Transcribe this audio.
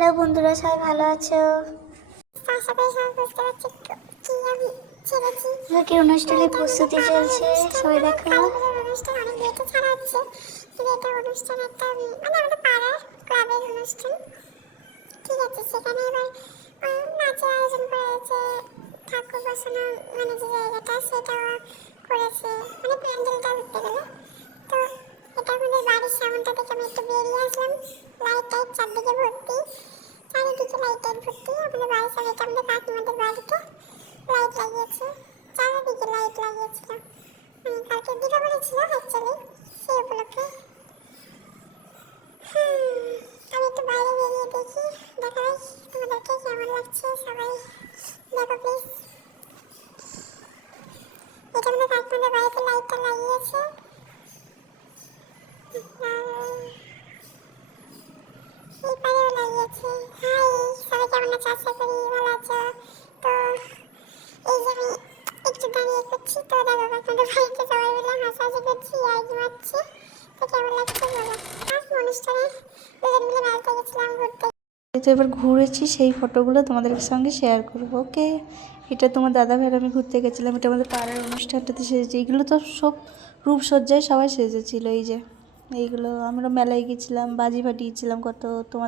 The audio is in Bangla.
হ্যালো বন্ধুরা, সবাই ভালো আছো? কি অনুষ্ঠানের প্রস্তুতি চলছে সবাই দেখো। ঠিক আছে, সেখানে এবার নাচের আয়োজন করা হয়েছে, ঠাকুর বসানো মানে যে জায়গাটা সেটা করেছে, মানে প্যান্ডেলটা উঠতে গেলে। তো এটা আমাদের বাড়ির সামনটা থেকে আমি একটু বেরিয়ে আসলাম। লাইট টাইট চারদিকে ভর্তি, চারিদিকে লাইট টাইট ভর্তি। আমাদের বাড়ির সামনে, এটা আমাদের কাকিমাদের বাড়িতে লাইট লাগিয়েছে, চারিদিকে লাইট লাগিয়েছিল। মানে কালকে দীপাবলি ছিল অ্যাকচুয়ালি, সেই উপলক্ষে। আমি একটু বাইরে বেরিয়ে দেখি, দেখাই তোমাদেরকে কেমন লাগছে। সবাই দেখো প্লিজ। এটা আমাদের কাকিমাদের বাড়িতে লাইটটা লাগিয়েছে। এই পারেও লাগিয়েছে। হাই, সবাই কেমন আছো? আশা করি ভালো আছো। তো এই যে আমি একটু দাঁড়িয়ে করছি, তো দেখো কাকিমাদের বাড়িতে সবাই মিলে হাসাহাসি করছি, আইডি মারছি। তো কেমন লাগছে বলো। ফার্স্ট অনুষ্ঠানে দুজন মিলে বেড়াতে গেছিলাম, ঘুরতে। তো এবার ঘুরেছি, সেই ফটোগুলো তোমাদের সঙ্গে শেয়ার করবো। ওকে, এটা তোমার দাদা ভাইয়ের আমি ঘুরতে গেছিলাম। এটা আমাদের পাড়ার অনুষ্ঠানটাতে সেজেছে। এইগুলো তো সব রূপসজ্জায় সবাই সেজেছিল। এই যে এইগুলো আমরা মেলায় গেছিলাম, বাজি ফাটিয়েছিলাম কত। তোমার